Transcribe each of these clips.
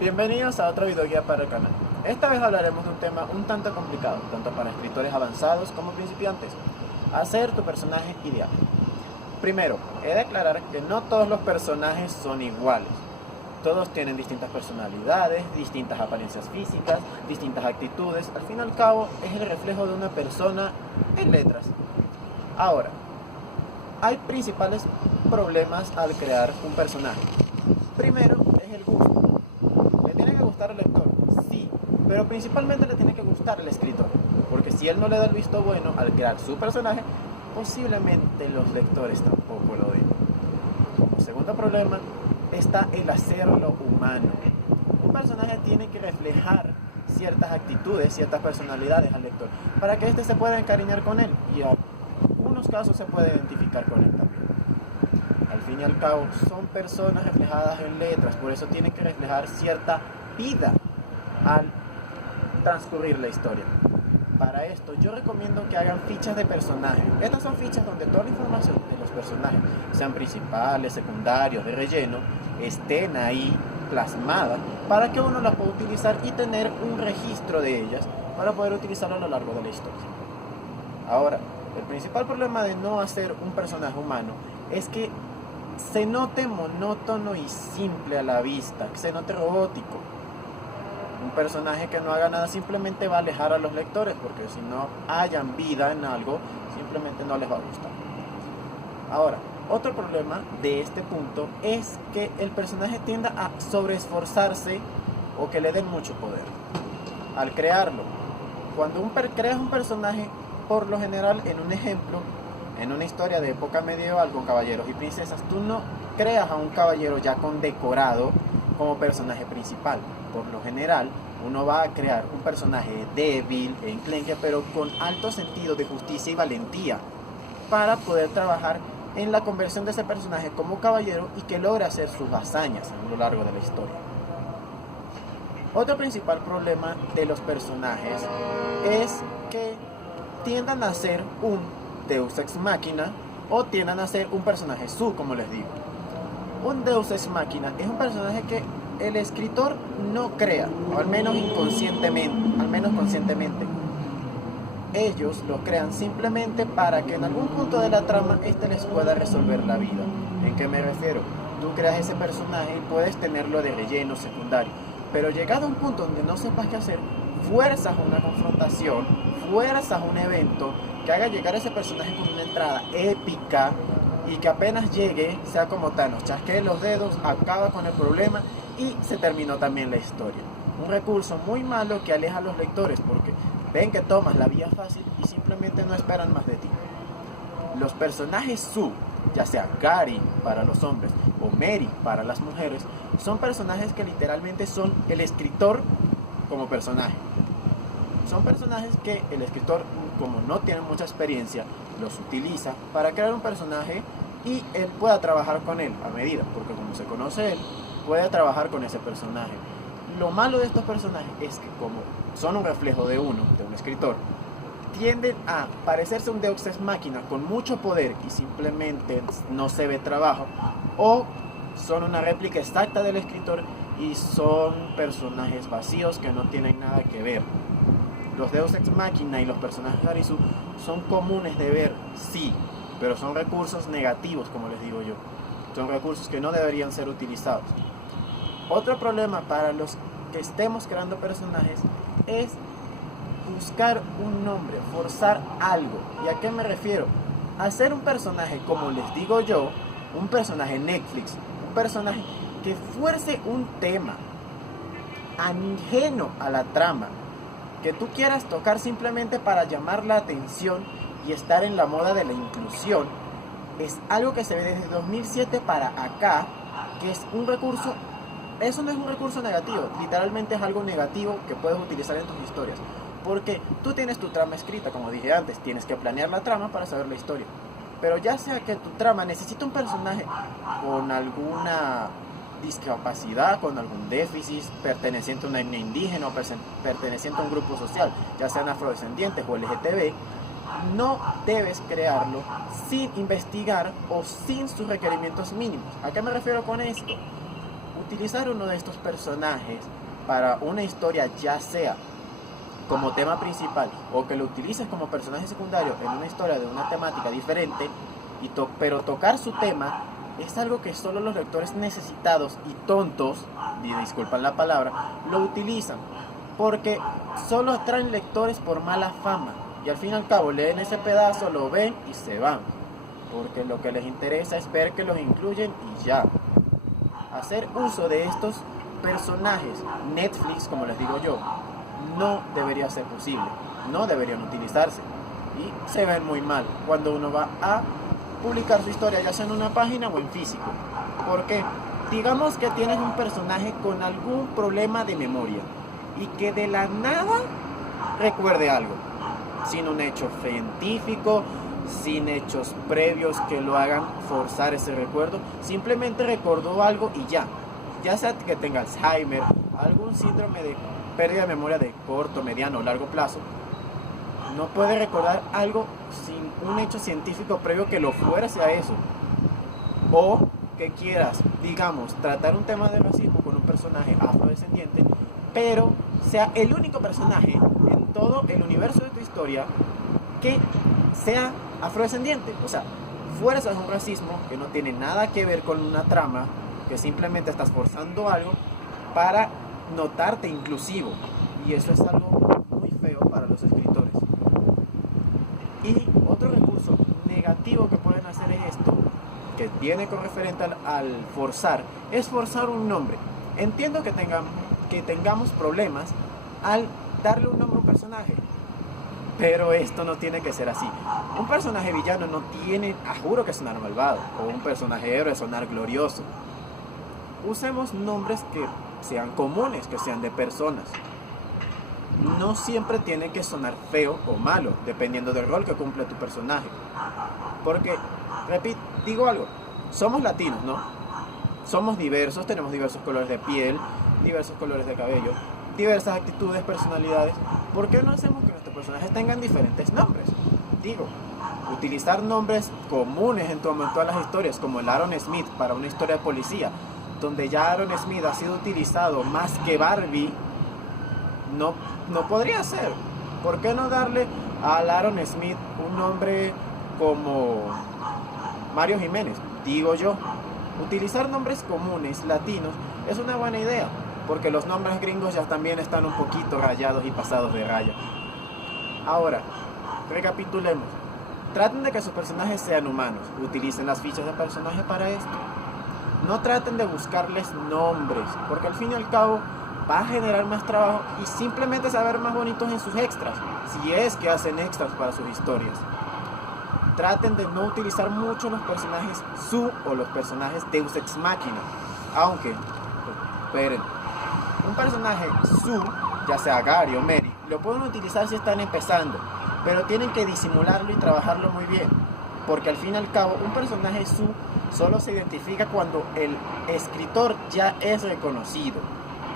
Bienvenidos a otro video guía para el canal. Esta vez hablaremos de un tema un tanto complicado, tanto para escritores avanzados como principiantes: hacer tu personaje ideal. Primero, he de aclarar que no todos los personajes son iguales. Todos tienen distintas personalidades, distintas apariencias físicas, distintas actitudes. Al fin y al cabo, es el reflejo de una persona en letras. Ahora, hay principales problemas al crear un personaje. Primero, es el gusto. ¿Le tiene que gustar al lector? Sí, pero principalmente le tiene que gustar al escritor, porque si él no le da el visto bueno al crear su personaje, posiblemente los lectores tampoco lo den. Como segundo problema está el hacerlo humano. Un personaje tiene que reflejar ciertas actitudes, ciertas personalidades al lector, para que éste se pueda encariñar con él y en algunos casos se puede identificar con él también. Al fin y al cabo, son personas reflejadas en letras, por eso tienen que reflejar cierta vida al transcurrir la historia. Para esto, yo recomiendo que hagan fichas de personajes. Estas son fichas donde toda la información de los personajes, sean principales, secundarios, de relleno, estén ahí plasmadas para que uno las pueda utilizar y tener un registro de ellas para poder utilizarlo a lo largo de la historia. Ahora, el principal problema de no hacer un personaje humano es que se note monótono y simple a la vista, que se note robótico. Un personaje que no haga nada simplemente va a alejar a los lectores, porque si no hayan vida en algo, simplemente no les va a gustar. Ahora, otro problema de este punto es que el personaje tienda a sobreesforzarse o que le den mucho poder al crearlo. Cuando creas un personaje, por lo general, en un ejemplo, en una historia de época medieval con caballeros y princesas, tú no creas a un caballero ya condecorado como personaje principal. Por lo general, uno va a crear un personaje débil e enclenque, pero con alto sentido de justicia y valentía, para poder trabajar en la conversión de ese personaje como caballero y que logre hacer sus hazañas a lo largo de la historia. Otro principal problema de los personajes es que tiendan a ser un Deus Ex Machina o tiendan a ser un personaje su, como les digo. Un Deus Ex Machina es un personaje que el escritor no crea, o al menos conscientemente. Ellos lo crean simplemente para que en algún punto de la trama este les pueda resolver la vida. ¿En qué me refiero? Tú creas ese personaje y puedes tenerlo de relleno secundario, pero llegado a un punto donde no sepas qué hacer, fuerzas una confrontación, fuerzas un evento que haga llegar a ese personaje con una entrada épica y que apenas llegue sea como Thanos, chasquee los dedos, acaba con el problema y se terminó también la historia. Un recurso muy malo que aleja a los lectores porque ven que tomas la vía fácil y simplemente no esperan más de ti. Los personajes su, ya sea Gary para los hombres o Mary para las mujeres, son personajes que literalmente son el escritor como personaje. Son personajes que el escritor, como no tiene mucha experiencia, los utiliza para crear un personaje y él pueda trabajar con él a medida, porque como se conoce él, puede trabajar con ese personaje. Lo malo de estos personajes es que como son un reflejo de un escritor, tienden a parecerse un Deus Ex Machina con mucho poder y simplemente no se ve trabajo, o son una réplica exacta del escritor y son personajes vacíos que no tienen nada que ver. Los Deus Ex Machina y los personajes Arisu son comunes de ver, sí, pero son recursos negativos, como les digo yo. Son recursos que no deberían ser utilizados. Otro problema para los que estemos creando personajes es buscar un nombre, forzar algo. ¿Y a qué me refiero? Hacer un personaje, como les digo yo, un personaje Netflix, un personaje que fuerce un tema ajeno a la trama, que tú quieras tocar simplemente para llamar la atención y estar en la moda de la inclusión, es algo que se ve desde 2007 para acá, que es un recurso. Eso no es un recurso negativo, literalmente es algo negativo que puedes utilizar en tus historias, porque tú tienes tu trama escrita, como dije antes, tienes que planear la trama para saber la historia, pero ya sea que tu trama necesita un personaje con alguna discapacidad, con algún déficit, perteneciente a una etnia indígena o perteneciente a un grupo social, ya sean afrodescendientes o LGTB, no debes crearlo sin investigar o sin sus requerimientos mínimos. ¿A qué me refiero con esto? utilizar uno de estos personajes para una historia, ya sea como tema principal o que lo utilices como personaje secundario en una historia de una temática diferente, pero tocar su tema es algo que solo los lectores necesitados y tontos, y disculpan la palabra, lo utilizan, porque solo atraen lectores por mala fama, y al fin y al cabo leen ese pedazo, lo ven y se van, porque lo que les interesa es ver que los incluyen y ya. Hacer uso de estos personajes Netflix, como les digo yo, no debería ser posible, no deberían utilizarse, y se ven muy mal cuando uno va a publicar su historia, ya sea en una página o en físico. Porque digamos que tienes un personaje con algún problema de memoria y que de la nada recuerde algo, sin un hecho científico, sin hechos previos que lo hagan forzar ese recuerdo, simplemente recordó algo y ya sea que tenga Alzheimer, algún síndrome de pérdida de memoria de corto, mediano o largo plazo, no puede recordar algo sin un hecho científico previo que lo fuerce a eso. O que quieras, digamos, tratar un tema de racismo con un personaje afrodescendiente, pero sea el único personaje en todo el universo de tu historia que sea afrodescendiente. O sea, fuerzas un racismo que no tiene nada que ver con una trama, que simplemente estás forzando algo para notarte inclusivo. Y eso es algo muy feo para los escritores. Y otro recurso negativo que pueden hacer es esto, que viene con referente al forzar, es forzar un nombre. Entiendo que tengamos problemas al darle un nombre a un personaje, pero esto no tiene que ser así. Un personaje villano no tiene, juro, que sonar malvado, o un personaje héroe sonar glorioso. Usemos nombres que sean comunes, que sean de personas. No siempre tiene que sonar feo o malo, dependiendo del rol que cumple tu personaje. Porque, digo algo, somos latinos, ¿no? Somos diversos, tenemos diversos colores de piel, diversos colores de cabello, diversas actitudes, personalidades. ¿Por qué no hacemos que nuestros personajes tengan diferentes nombres? Digo, utilizar nombres comunes en todas las historias, como el Aaron Smith para una historia de policía, donde ya Aaron Smith ha sido utilizado más que Barbie, no podría ser. ¿Por qué no darle al Aaron Smith un nombre como Mario Jiménez? Digo yo, utilizar nombres comunes latinos es una buena idea, porque los nombres gringos ya también están un poquito rayados y pasados de raya. Ahora, recapitulemos. Traten de que sus personajes sean humanos. Utilicen las fichas de personaje para esto. No traten de buscarles nombres, porque al fin y al cabo va a generar más trabajo y simplemente se va a ver más bonitos en sus extras, si es que hacen extras para sus historias. Traten de no utilizar mucho los personajes su o los personajes Deus Ex Machina, aunque, esperen, un personaje su, ya sea Gary o Mary, lo pueden utilizar si están empezando, pero tienen que disimularlo y trabajarlo muy bien, porque al fin y al cabo un personaje su solo se identifica cuando el escritor ya es reconocido.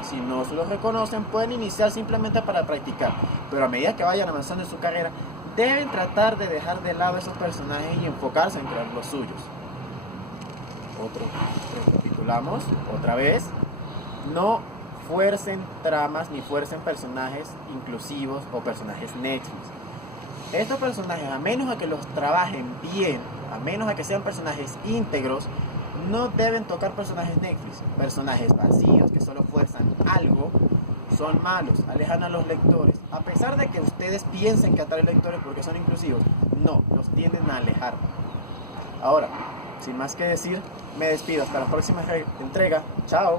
Si no los reconocen, pueden iniciar simplemente para practicar, pero a medida que vayan avanzando en su carrera, deben tratar de dejar de lado esos personajes y enfocarse en crear los suyos. Recapitulamos otra vez. No fuercen tramas ni fuercen personajes inclusivos o personajes Netflix. Estos personajes, a menos a que los trabajen bien, a menos a que sean personajes íntegros, no deben tocar personajes Netflix. Personajes vacíos que solo fuerzan algo son malos, alejan a los lectores. A pesar de que ustedes piensen que atraen lectores porque son inclusivos, no, los tienden a alejar. Ahora, sin más que decir, me despido. Hasta la próxima entrega. Chao.